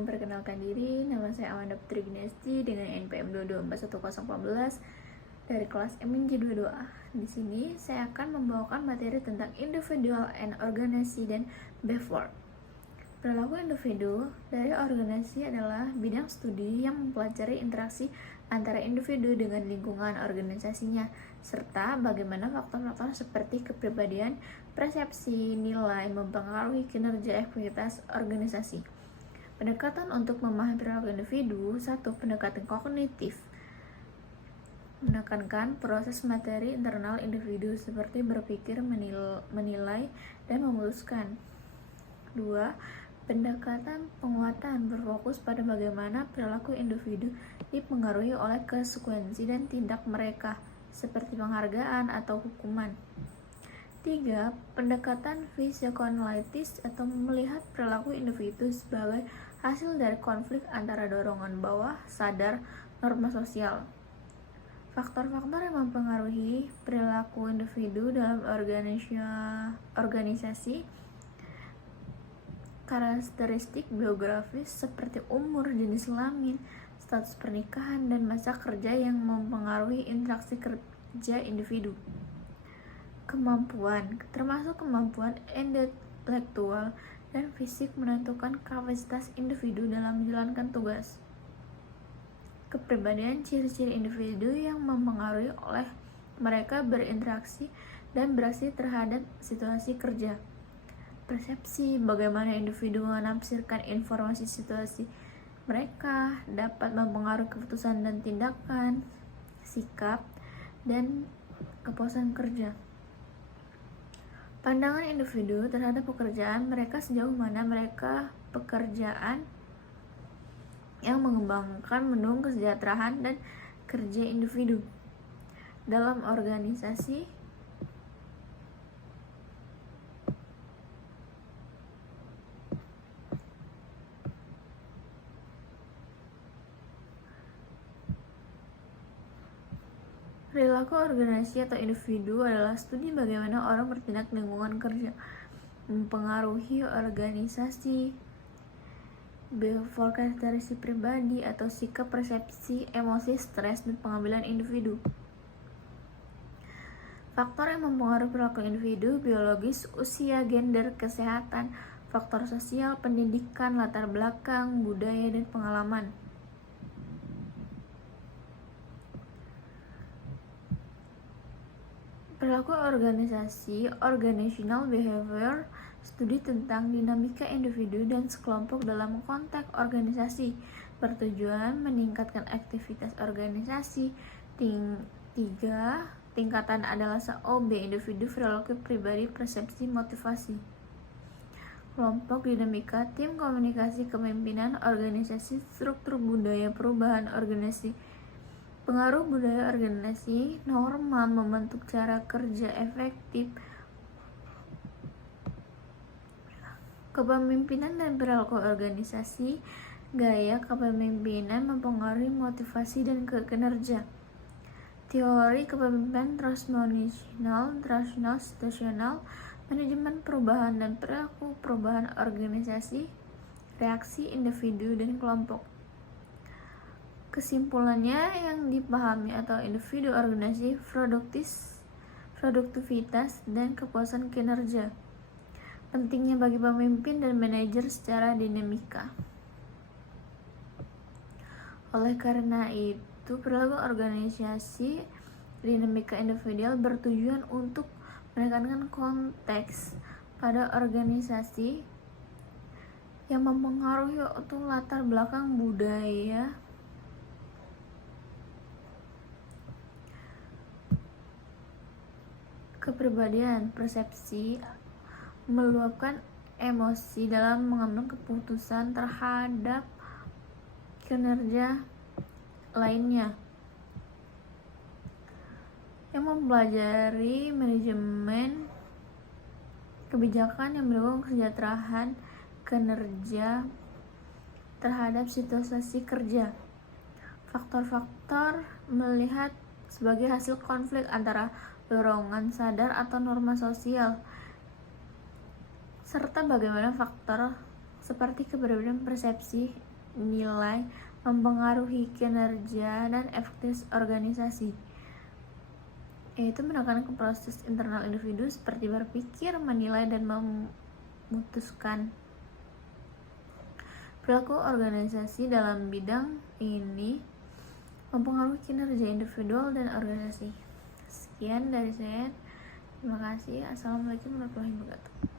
memperkenalkan diri, nama saya Amanda Putri Ginesti dengan NPM 2241014 dari kelas MNJ 22A. Di sini saya akan membawakan materi tentang individual and organisasi dan backward. Perilaku individu dari organisasi adalah bidang studi yang mempelajari interaksi antara individu dengan lingkungan organisasinya, serta bagaimana faktor-faktor seperti kepribadian, persepsi, nilai mempengaruhi kinerja aktivitas organisasi. Pendekatan untuk memahami perilaku individu. 1. Pendekatan kognitif menekankan proses materi internal individu seperti berpikir, menilai, dan memutuskan. 2. Pendekatan penguatan berfokus pada bagaimana perilaku individu dipengaruhi oleh konsekuensi dan tindak mereka, seperti penghargaan atau hukuman. 3. Pendekatan psikoanalitis atau melihat perilaku individu sebagai hasil dari konflik antara dorongan bawah sadar norma sosial. Faktor-faktor yang mempengaruhi perilaku individu dalam organisasi. Karakteristik biografis seperti umur, jenis kelamin, status pernikahan, dan masa kerja yang mempengaruhi interaksi kerja individu. Kemampuan, termasuk kemampuan intelektual dan fisik menentukan kapasitas individu dalam menjalankan tugas. Kepribadian, ciri-ciri individu yang mempengaruhi oleh mereka berinteraksi dan bereaksi terhadap situasi kerja. Persepsi, bagaimana individu menafsirkan informasi situasi mereka dapat mempengaruhi keputusan dan tindakan, sikap, dan kepuasan kerja. Pandangan individu terhadap pekerjaan mereka, sejauh mana mereka pekerjaan yang mengembangkan mendukung kesejahteraan dan kerja individu dalam organisasi. Perilaku organisasi atau individu adalah studi bagaimana orang bertindak di lingkungan kerja, mempengaruhi organisasi. Behavior, karakteristik pribadi atau sikap, persepsi, emosi, stres, dan pengambilan individu. Faktor yang mempengaruhi perilaku individu: biologis, usia, gender, kesehatan, faktor sosial, pendidikan, latar belakang, budaya, dan pengalaman. Perilaku organisasi, organizational behavior, studi tentang dinamika individu dan sekelompok dalam konteks organisasi, bertujuan meningkatkan aktivitas organisasi. 3. Tingkatan adalah OB, individu, perilaku pribadi, persepsi, motivasi. Kelompok, dinamika, tim, komunikasi, kepemimpinan, organisasi, struktur budaya, perubahan organisasi. Pengaruh budaya organisasi, norma membentuk cara kerja efektif. Kepemimpinan dan perilaku organisasi, gaya kepemimpinan mempengaruhi motivasi dan kinerja. Teori kepemimpinan transnasional, situasional, manajemen perubahan dan perilaku perubahan organisasi, reaksi individu dan kelompok. Kesimpulannya, yang dipahami atau individu organisasi, produktivitas, dan kepuasan kinerja. Pentingnya bagi pemimpin dan manajer secara dinamika. Oleh karena itu, perilaku organisasi, dinamika individual bertujuan untuk menekankan konteks pada organisasi yang mempengaruhi untuk latar belakang budaya, kepribadian, persepsi, meluapkan emosi dalam mengambil keputusan terhadap kinerja lainnya. Yang mempelajari manajemen kebijakan yang mendukung kesejahteraan kinerja terhadap situasi kerja. Faktor-faktor melihat sebagai hasil konflik antara dorongan sadar atau norma sosial, serta bagaimana faktor seperti keberadaan persepsi nilai mempengaruhi kinerja dan efektivitas organisasi, yaitu menekankan ke proses internal individu seperti berpikir, menilai, dan memutuskan. Perilaku organisasi dalam bidang ini mempengaruhi kinerja individual dan organisasi. Sekian dari saya. Terima kasih. Assalamualaikum warahmatullahi wabarakatuh.